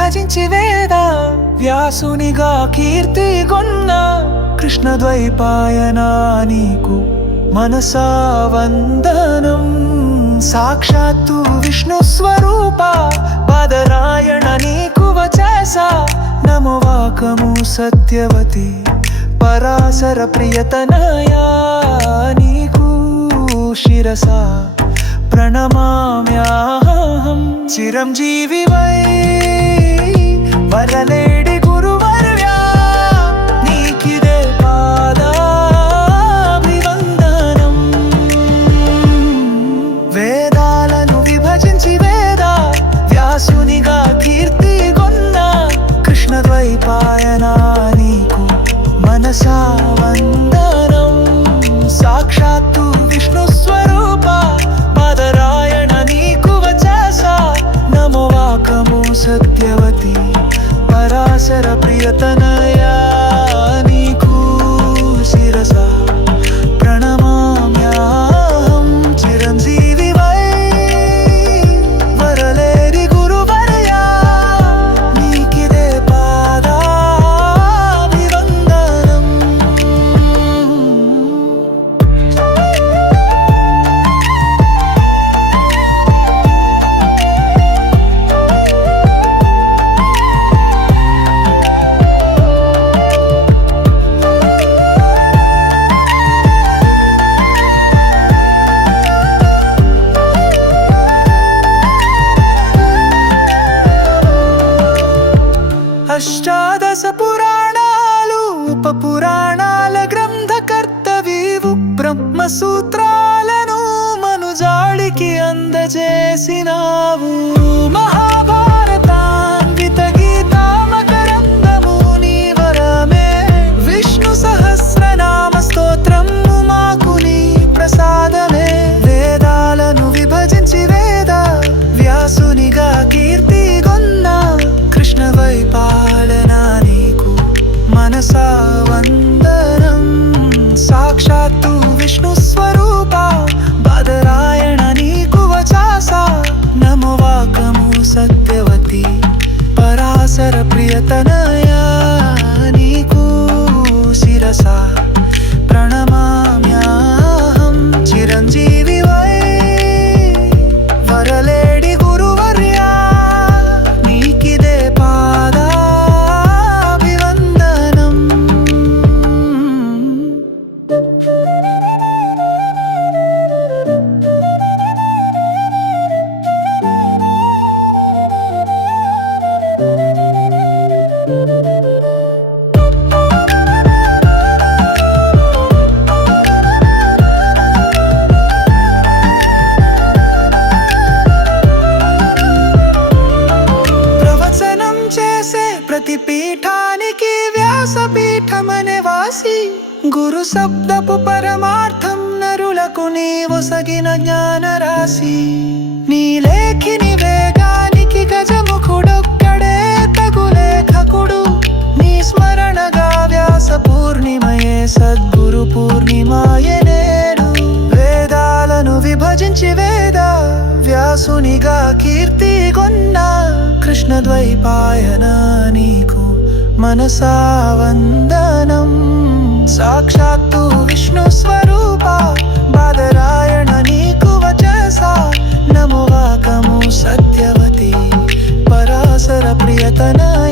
భజించి వేద వ్యాసునిగా కీర్తి గొన్న కృష్ణ ద్వైపాయన నీకు మనసా వందనం. సాక్షాత్తు విష్ణు స్వరూప పదరాయణ నీకు వచేసా. నమవాకము సత్యవతి పరాశర ప్రియతనయా నీకు శిరస. ప్రణమామ్యాహం చిరంజీవి వై వరలేడి గురువర్వ్యా నీకిదే పాదాభివందనం వేదాలను విభజించి వేద వ్యాసునిగా కీర్తి కొన్న కృష్ణ ద్వైపాయన నీకు మనసా. పురాణాల గ్రంథకర్తవీవు బ్రహ్మ సూత్రాలను మనుజాడికి అందజేసినావు. శిరస గురు శబ్దపు పరమార్థం నరులకు నీ ఒసగిన జ్ఞాన రాశి నీ లేఖిని వేగానికి గజముఖుడొక్కడే తగు లేఖకుడు. నీ స్మరణగా వ్యాస పూర్ణిమయే సద్గురు పూర్ణిమాయే పూర్ణిమాయనేడు వేదాలను విభజించి వేద వ్యాసునిగా కీర్తి కొన్న కృష్ణ ద్వైపాయన నీకు మనసా వందనం. సాక్షాత్తు విష్ణు స్వరూప బాదరాయణ నీకు వచసా. నమో వాకము సత్యవతి పరాశర ప్రియతనయ